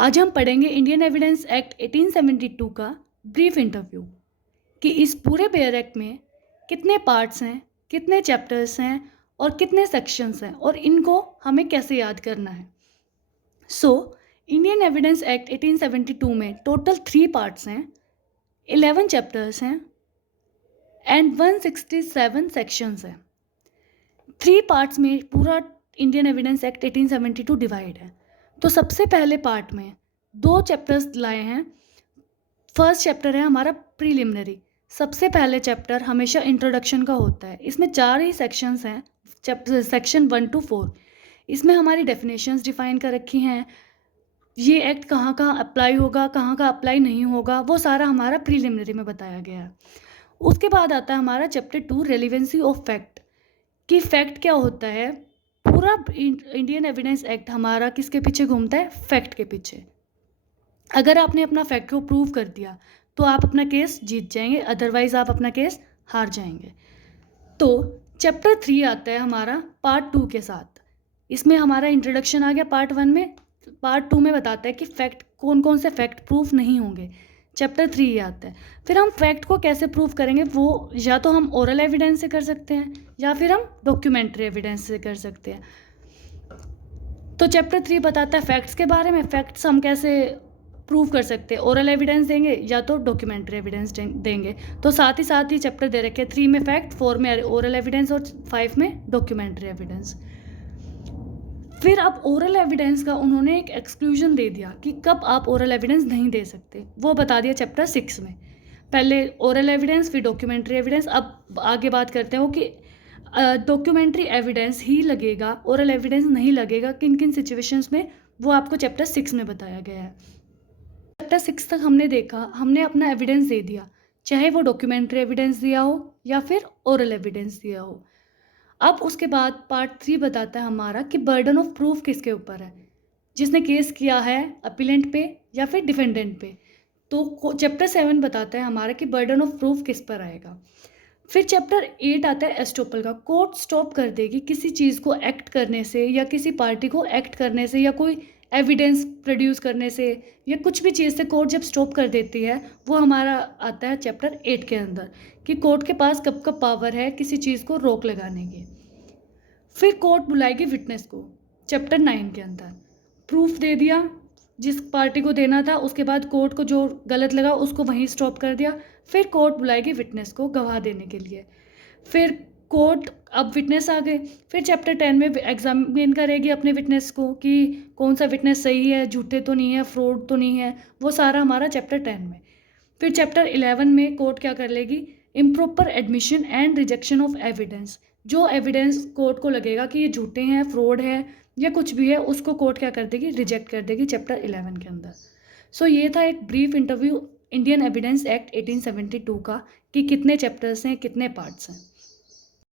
आज हम पढ़ेंगे इंडियन एविडेंस एक्ट 1872 का ब्रीफ इंटरव्यू कि इस पूरे बेयर एक्ट में कितने पार्ट्स हैं, कितने चैप्टर्स हैं और कितने सेक्शंस हैं और इनको हमें कैसे याद करना है। इंडियन एविडेंस एक्ट 1872 में टोटल 3 पार्ट्स हैं, 11 चैप्टर्स हैं एंड 167 सेक्शंस हैं। 3 पार्ट्स में पूरा इंडियन एविडेंस एक्ट 1872 डिवाइड है। तो सबसे पहले पार्ट में 2 चैप्टर्स लाए हैं। फर्स्ट चैप्टर है हमारा प्रीलिमिनरी। सबसे पहले चैप्टर हमेशा इंट्रोडक्शन का होता है। इसमें 4 ही सेक्शंस हैं, सेक्शन 1 to 4। इसमें हमारी डेफिनेशंस डिफाइन कर रखी हैं, ये एक्ट कहाँ कहाँ अप्लाई होगा, कहाँ कहाँ अप्लाई नहीं होगा, वो सारा हमारा प्रीलिमिनरी में बताया गया है। उसके बाद आता है हमारा चैप्टर 2 रेलिवेंसी ऑफ फैक्ट, कि फैक्ट क्या होता है। पूरा इंडियन एविडेंस एक्ट हमारा किसके पीछे घूमता है? फैक्ट के पीछे। अगर आपने अपना फैक्ट को प्रूव कर दिया तो आप अपना केस जीत जाएंगे, अदरवाइज आप अपना केस हार जाएंगे। तो चैप्टर 3 आता है हमारा पार्ट 2 के साथ। इसमें हमारा इंट्रोडक्शन आ गया पार्ट 1 में। पार्ट 2 में बताता है कि फैक्ट कौन कौन से फैक्ट प्रूफ नहीं होंगे। चैप्टर 3 आता है। फिर हम फैक्ट को कैसे प्रूव करेंगे, वो या तो हम ओरल एविडेंस से कर सकते हैं या फिर हम डॉक्यूमेंट्री एविडेंस से कर सकते हैं। तो चैप्टर 3 बताता है फैक्ट्स के बारे में। फैक्ट्स हम कैसे प्रूव कर सकते हैं, ओरल एविडेंस देंगे या तो डॉक्यूमेंट्री एविडेंस देंगे। तो साथ ही चैप्टर दे रखे हैं, 3 में फैक्ट, 4 में ओरल एविडेंस और 5 में डॉक्यूमेंट्री एविडेंस। फिर अब ओरल एविडेंस का उन्होंने एक एक्सक्लूजन दे दिया कि कब आप ओरल एविडेंस नहीं दे सकते, वो बता दिया चैप्टर 6 में। पहले ओरल एविडेंस, फिर डॉक्यूमेंट्री एविडेंस। अब आगे बात करते हैं वो कि डॉक्यूमेंट्री एविडेंस ही लगेगा, ओरल एविडेंस नहीं लगेगा, किन किन सिचुएशंस में, वो आपको चैप्टर 6 में बताया गया है। चैप्टर 6 तक हमने देखा, हमने अपना एविडेंस दे दिया, चाहे वो डॉक्यूमेंट्री एविडेंस दिया हो या फिर ओरल एविडेंस दिया हो। अब उसके बाद पार्ट 3 बताता है हमारा कि बर्डन ऑफ प्रूफ किसके ऊपर है, जिसने केस किया है अपीलेंट पे या फिर डिफेंडेंट पे। तो चैप्टर 7 बताता है हमारा कि बर्डन ऑफ प्रूफ किस पर आएगा। फिर चैप्टर 8 आता है एस्टोपल का। कोर्ट स्टॉप कर देगी किसी चीज़ को एक्ट करने से या किसी पार्टी को एक्ट करने से या कोई एविडेंस प्रोड्यूस करने से या कुछ भी चीज़ से कोर्ट जब स्टॉप कर देती है, वो हमारा आता है चैप्टर 8 के अंदर, कि कोर्ट के पास कब कब पावर है किसी चीज़ को रोक लगाने की। फिर कोर्ट बुलाएगी विटनेस को चैप्टर 9 के अंदर। प्रूफ दे दिया जिस पार्टी को देना था, उसके बाद कोर्ट को जो गलत लगा उसको वहीं स्टॉप कर दिया। फिर कोर्ट बुलाएगी विटनेस को गवाह देने के लिए। फिर कोर्ट, अब विटनेस आ गए, फिर चैप्टर 10 में एग्जामिन करेगी अपने विटनेस को कि कौन सा विटनेस सही है, झूठे तो नहीं है, फ्रॉड तो नहीं है, वो सारा हमारा चैप्टर 10 में। फिर चैप्टर 11 में कोर्ट क्या कर लेगी, improper admission and rejection of evidence. जो एविडेंस कोर्ट को लगेगा कि ये झूठे हैं, फ्रॉड है या कुछ भी है, उसको कोर्ट क्या कर देगी, रिजेक्ट कर देगी चैप्टर 11 के अंदर। ये था एक brief interview Indian evidence act 1872 का, कि कितने चैप्टर्स हैं, कितने पार्ट्स हैं।